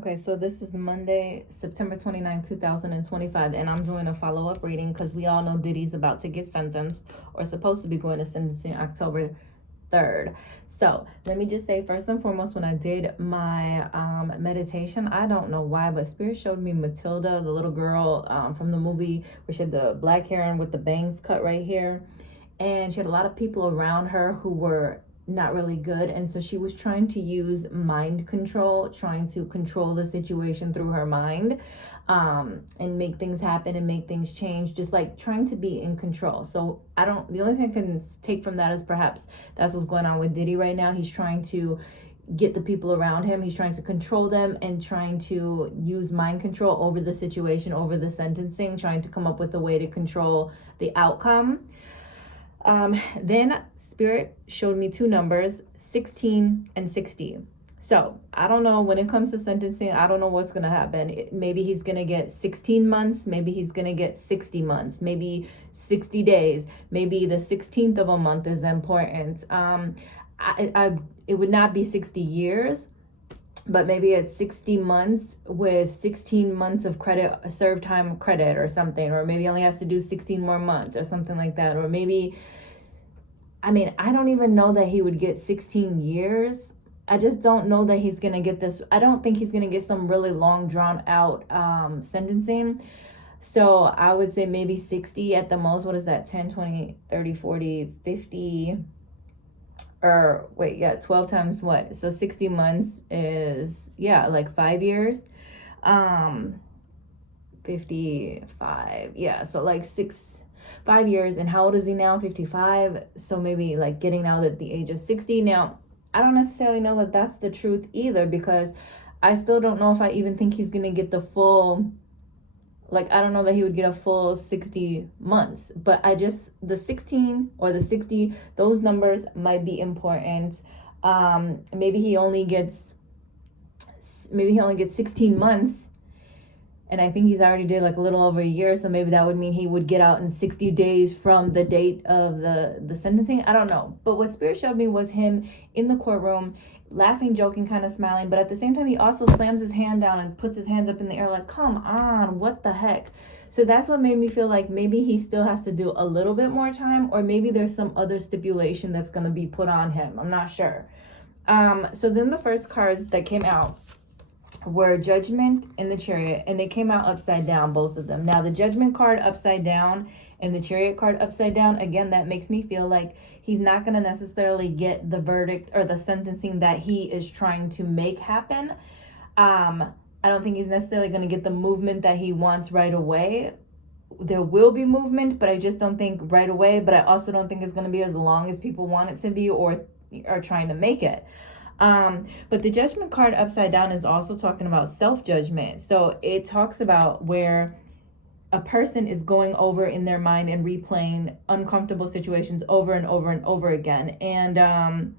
Okay, so this is Monday, September 29, 2025, and I'm doing a follow-up reading because we all know Diddy's about to get sentenced or supposed to be going to sentencing October 3rd. So let me just say, first and foremost, when I did my meditation, I don't know why, but Spirit showed me Matilda, the little girl from the movie where she had the black hair and with the bangs cut right here. And she had a lot of people around her who were not really good, and so she was trying to use mind control, trying to control the situation through her mind, and make things happen and make things change, just like trying to be in control. So the only thing I can take from that is perhaps that's what's going on with Diddy right now. He's trying to get the people around him, he's trying to control them and trying to use mind control over the situation, over the sentencing, trying to come up with a way to control the outcome. Then Spirit showed me two numbers, 16 and 60. So I don't know, when it comes to sentencing, I don't know what's going to happen. Maybe he's going to get 16 months. Maybe he's going to get 60 months, maybe 60 days. Maybe the 16th of a month is important. It would not be 60 years, but maybe it's 60 months with 16 months of credit, serve time credit or something, or maybe he only has to do 16 more months or something like that. Or maybe, I don't even know that he would get 16 years. I just don't know that he's going to get this. I don't think he's going to get some really long drawn out sentencing. So I would say maybe 60 at the most. What is that? 10, 20, 30, 40, 50. Or wait, yeah, 12 times what? So 60 months is, yeah, like 5 years. 55. Yeah, so like 5 years. And how old is he now? 55. So maybe like getting out at the age of 60. Now, I don't necessarily know that that's the truth either, because I still don't know if I even think he's going to get the full, like, I don't know that he would get a full 60 months, but the 16 or the 60, those numbers might be important. Maybe he only gets 16 months, and I think he's already did like a little over a year, so maybe that would mean he would get out in 60 days from the date of the sentencing. I don't know. But what Spirit showed me was him in the courtroom, laughing, joking, kind of smiling, but at the same time he also slams his hand down and puts his hands up in the air like, come on, what the heck? So that's what made me feel like maybe he still has to do a little bit more time, or maybe there's some other stipulation that's going to be put on him. I'm not sure. So then the first cards that came out were Judgment and the Chariot, and they came out upside down, both of them. Now the Judgment card upside down and the Chariot card upside down, again, that makes me feel like he's not going to necessarily get the verdict or the sentencing that he is trying to make happen. I don't think he's necessarily going to get the movement that he wants right away. There will be movement, but I just don't think right away. But I also don't think it's going to be as long as people want it to be or are trying to make it. But the Judgment card upside down is also talking about self-judgment. So it talks about where a person is going over in their mind and replaying uncomfortable situations over and over and over again. And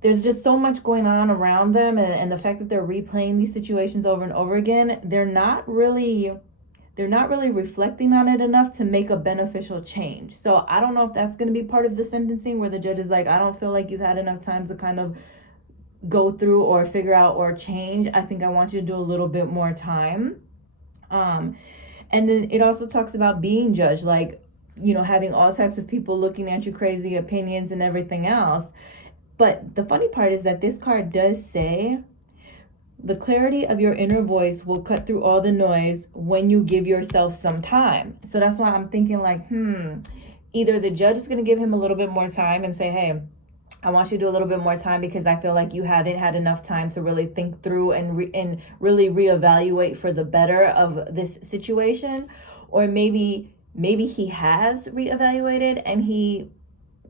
there's just so much going on around them, and the fact that they're replaying these situations over and over again, they're not really reflecting on it enough to make a beneficial change. So I don't know if that's going to be part of the sentencing, where the judge is like, I don't feel like you've had enough time to kind of go through or figure out or change. I think I want you to do a little bit more time. And then it also talks about being judged, like, having all types of people looking at you, crazy opinions and everything else. But the funny part is that this card does say, the clarity of your inner voice will cut through all the noise when you give yourself some time. So that's why I'm thinking like, either the judge is going to give him a little bit more time and say, hey, I want you to do a little bit more time because I feel like you haven't had enough time to really think through and really reevaluate for the better of this situation. Or maybe he has reevaluated and he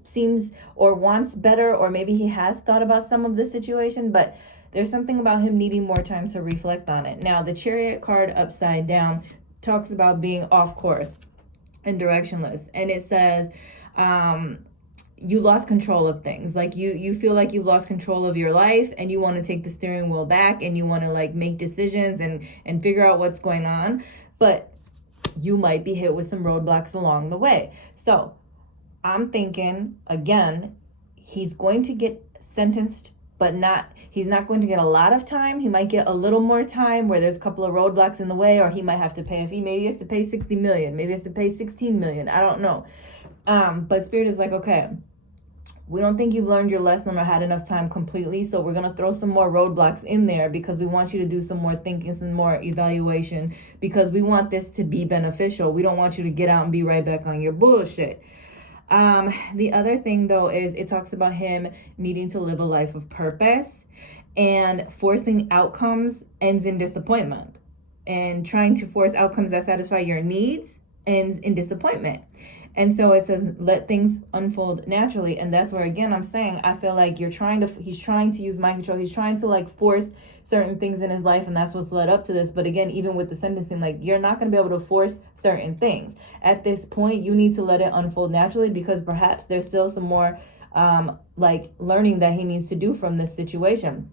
seems or wants better, or maybe he has thought about some of the situation, but there's something about him needing more time to reflect on it. Now, the Chariot card upside down talks about being off course and directionless. And it says, you lost control of things. Like you feel like you've lost control of your life and you want to take the steering wheel back and you want to like make decisions and figure out what's going on. But you might be hit with some roadblocks along the way. So I'm thinking, again, he's going to get sentenced but he's not going to get a lot of time. He might get a little more time where there's a couple of roadblocks in the way, or he might have to pay a fee. Maybe he has to pay 60 million. Maybe he has to pay 16 million. I don't know. But Spirit is like, okay, we don't think you've learned your lesson or had enough time completely, so we're going to throw some more roadblocks in there because we want you to do some more thinking, some more evaluation, because we want this to be beneficial. We don't want you to get out and be right back on your bullshit. The other thing, though, is it talks about him needing to live a life of purpose, and forcing outcomes ends in disappointment, and trying to force outcomes that satisfy your needs ends in disappointment. And so it says, let things unfold naturally. And that's where, again, I'm saying, I feel like he's trying to use mind control. He's trying to like force certain things in his life. And that's what's led up to this. But again, even with the sentencing, like, you're not going to be able to force certain things. At this point, you need to let it unfold naturally, because perhaps there's still some more like learning that he needs to do from this situation.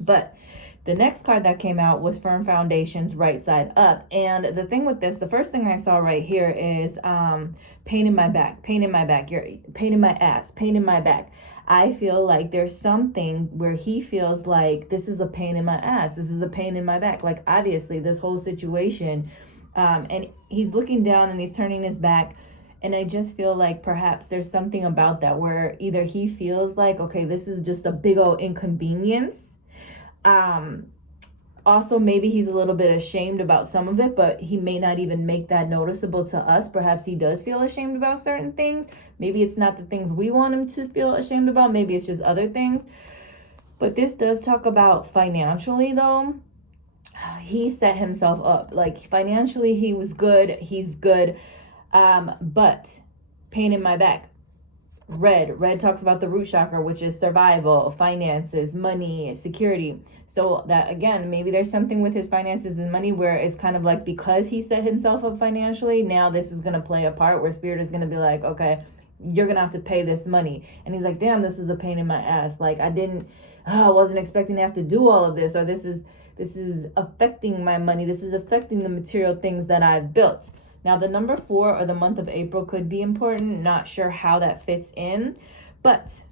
But the next card that came out was Firm Foundations, right side up. And the thing with this, the first thing I saw right here is pain in my back, pain in my back, pain in my ass, pain in my back. I feel like there's something where he feels like this is a pain in my ass, this is a pain in my back. Like, obviously, this whole situation, and he's looking down and he's turning his back. And I just feel like perhaps there's something about that where either he feels like, okay, this is just a big old inconvenience. Also, maybe he's a little bit ashamed about some of it, but he may not even make that noticeable to us. Perhaps he does feel ashamed about certain things. Maybe it's not the things we want him to feel ashamed about. Maybe it's just other things. But this does talk about financially, though. He set himself up. Like, financially, he was good. He's good. But pain in my back. Red talks about the root chakra, which is survival, finances, money, security. So that, again, maybe there's something with his finances and money where it's kind of like, because he set himself up financially, now this is going to play a part where Spirit is going to be like, okay, you're going to have to pay this money. And he's like, damn, this is a pain in my ass. Like, I wasn't expecting to have to do all of this, or this is affecting my money. This is affecting the material things that I've built. Now, the number 4 or the month of April could be important. Not sure how that fits in. But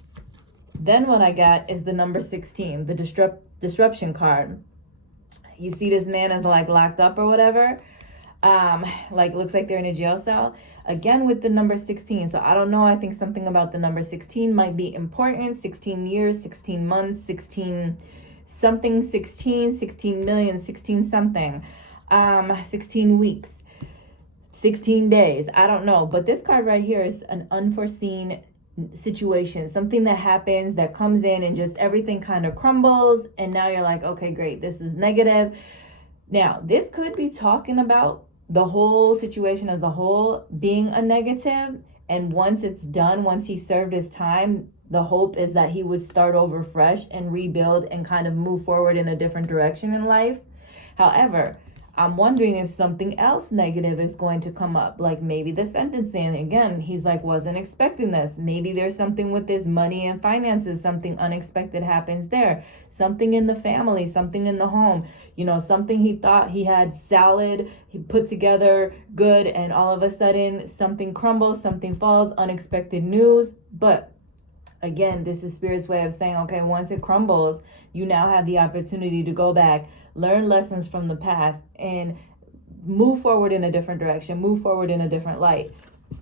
then what I got is the number 16, the disruption card. You see this man is like locked up or whatever. Like, looks like they're in a jail cell. Again, with the number 16. So I don't know. I think something about the number 16 might be important. 16 years, 16 months, 16 something, 16 million, 16 something, 16 weeks. 16 days. I don't know. But this card right here is an unforeseen situation. Something that happens that comes in and just everything kind of crumbles. And now you're like, okay, great. This is negative. Now, this could be talking about the whole situation as a whole being a negative. And once it's done, once he served his time, the hope is that he would start over fresh and rebuild and kind of move forward in a different direction in life. However, I'm wondering if something else negative is going to come up, like maybe the sentencing. Again, he's like, wasn't expecting this. Maybe there's something with his money and finances, something unexpected happens there. Something in the family, something in the home, something he thought he had solid, he put together good, and all of a sudden something crumbles, something falls, unexpected news. But again, this is Spirit's way of saying, okay, once it crumbles, you now have the opportunity to go back, learn lessons from the past, and move forward in a different direction, move forward in a different light.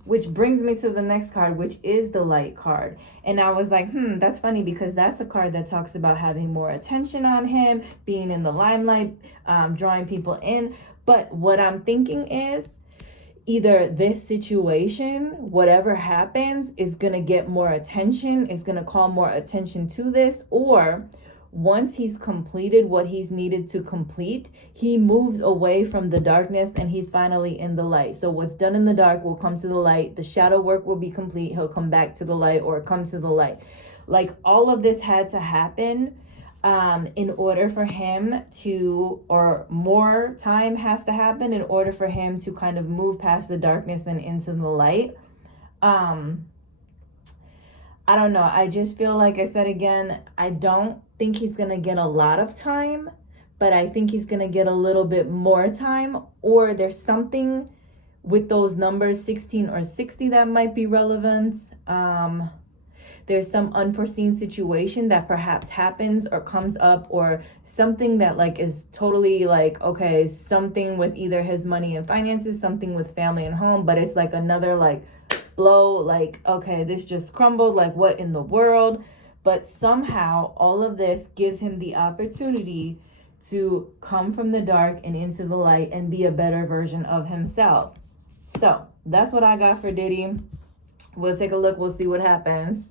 Which brings me to the next card, which is the light card. And I was like, that's funny, because that's a card that talks about having more attention on him, being in the limelight, drawing people in. But what I'm thinking is, either this situation, whatever happens, is going to get more attention, is going to call more attention to this, or once he's completed what he's needed to complete, he moves away from the darkness and he's finally in the light. So what's done in the dark will come to the light. The shadow work will be complete. He'll come back to the light, or come to the light. Like, all of this had to happen in order for him to, or more time has to happen in order for him to kind of move past the darkness and into the light. I don't know. I just feel like I said again, I don't think he's going to get a lot of time, but I think he's going to get a little bit more time, or there's something with those numbers 16 or 60 that might be relevant. there's some unforeseen situation that perhaps happens or comes up, or something that like is totally like, okay, something with either his money and finances, something with family and home, but it's like another like blow, like, okay, this just crumbled, like what in the world? But somehow all of this gives him the opportunity to come from the dark and into the light and be a better version of himself. So that's what I got for Diddy. We'll take a look. We'll see what happens.